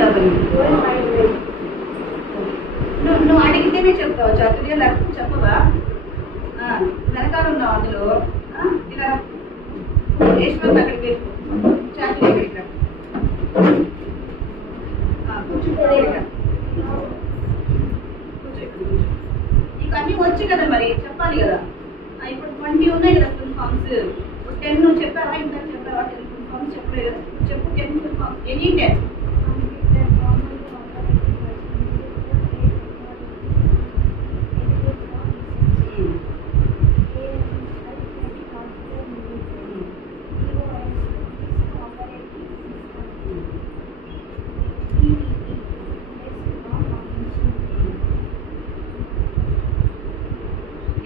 OW. నువ్వు అడిగితేనే చెప్తావు చదువుగా లేకపోతే చెప్పవా? వెనకాల ఉన్నావు అందులో ఇలా యశ్వంత్ అక్కడికి వెళ్ళి చాకరీ ఇక్కడ ఇవన్నీ వచ్చి కదా మరి చెప్పాలి కదా. ఇప్పుడు 20 ఉన్నాయి కదా ఫుల్ ఫామ్స్. 10 నువ్వు చెప్పావా? ఇంత చెప్పావా? 10 ఫుల్ ఫామ్స్ చెప్పలేదు కదా. చెప్పు 10 ఫుల్ ఫామ్స్. ఎనీ 10.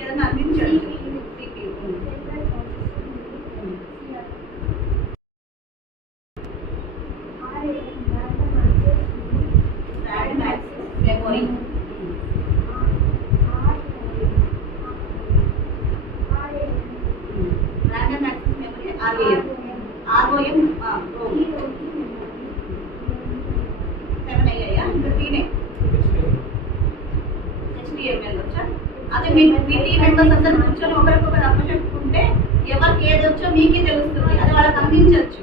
ఏదన్నా అందించండి. Memory random access memory ROM 7 అయ్యాయా? ఇంకా 3 HTML వచ్చా? అదే మీ టీం మెంబర్స్ అందరూ కూర్చొని ఒకరికొకరు అప్ప చెప్పుకుంటే ఎవరికి ఏది వచ్చో మీకే తెలుస్తుంది, అది వాళ్ళకి అందించవచ్చు.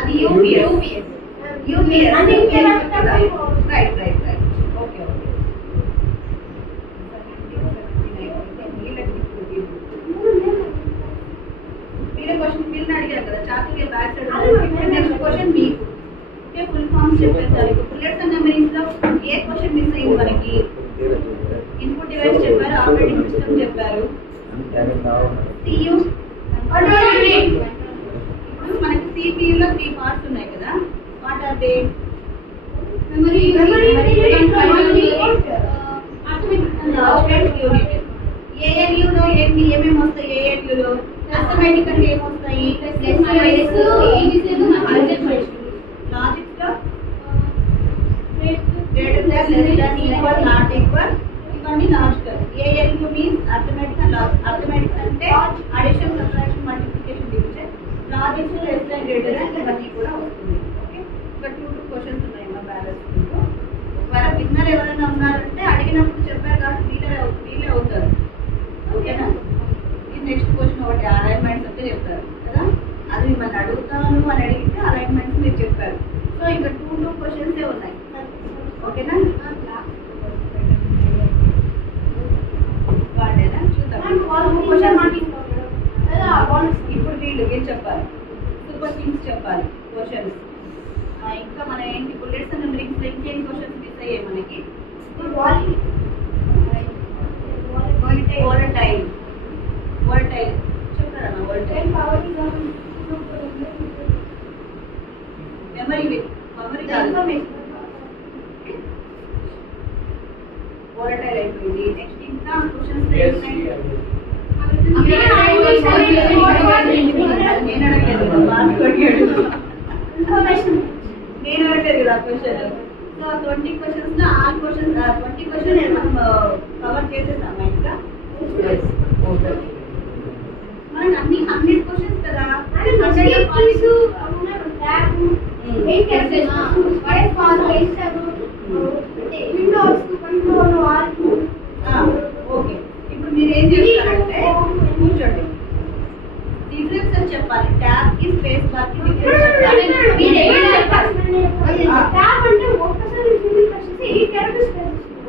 అది యూపీఎస్ రైట్ ఓకే మీరే క్వశ్చన్ మీరు అడిగారు కదా Chaturya back side. Next question మీకు ఫుల్ ఫామ్స్ చెప్పేసారు. ఇప్పుడు బుల్లెట్స్ అండ్ మెమరీస్ లో ఏ క్వశ్చన్ మిస్ అయింది మనకి? ఇన్పుట్ డివైస్ చెప్పారు, ఆపరేటింగ్ సిస్టమ్ చెప్పారు, సియు. ఇప్పుడు మనకి CPU లో 3 పార్ట్స్ ఉన్నాయి కదా. What are they? Memory unit. ALU లో ఏమేమి వస్తాయి? ALU లో అర్థమెటిక్ అంటే ఏమొస్తాయి? లాజిక్ లో greater than, less than, equal, not equal, ఇవన్నీ logical. ALU means arithmetic and logic. Arithmetic అంటే addition, subtraction, multiplication, division. Logic less than, greater than ఇవన్నీ కూడా వస్తుంది. ఓకే, ఇంకా 2 క్వశ్చన్స్ ఉన్నాయి మా బ్యాలెన్స్. ఒకవేళ విన్నర్ ఎవరైనా ఉన్నారంటే అడిగినప్పుడు చెప్పారు కాబట్టి వీలే అవుతారు. ఓకేనా? ఈ నెక్స్ట్ క్వశ్చన్ ఒకటి అలైన్మెంట్స్ అంటే చెప్తారు కదా. అది మిమ్మల్ని అడుగుతాను అని అడిగితే అలైన్మెంట్స్ మీరు చెప్పారు. సో ఇంకా 2 క్వశ్చన్సే ఉన్నాయి. ఓకేనా? వాడేనా చూద్దాం. ఇప్పుడు వీళ్ళు చెప్పాలి, సూపర్ థింగ్స్ చెప్పాలి క్వశ్చన్స్. ఇంకా మన ఏంటి బుల్లెట్స్ అండ్ మెమరీస్ ఇంకేం క్వశ్చన్స్ మిస్ అయ్యాయి మనకి? వోల్టైల్ చెప్తారా? వోల్టైల్ మెమరీ వోల్టైల్ అయిపోయింది. నెక్స్ట్ ఇంకా క్వశ్చన్స్ నేను అడగలేదు కదా క్వశ్చన్. సో 20 క్వశ్చన్స్ లో ఆల్ క్వశ్చన్స్ 20 క్వశ్చన్స్ మనం కవర్ చేసేసాము. ఇంకా మనకి అన్ని 100 క్వశ్చన్స్ కదా. ఓకే, ఇప్పుడు మీరు ఏం చేస్తారంటే కూర్చోండి, డిఫరెన్స్ అని చెప్పాలి. ట్యాబ్ కి స్పేస్ బార్ కి డిఫరెన్స్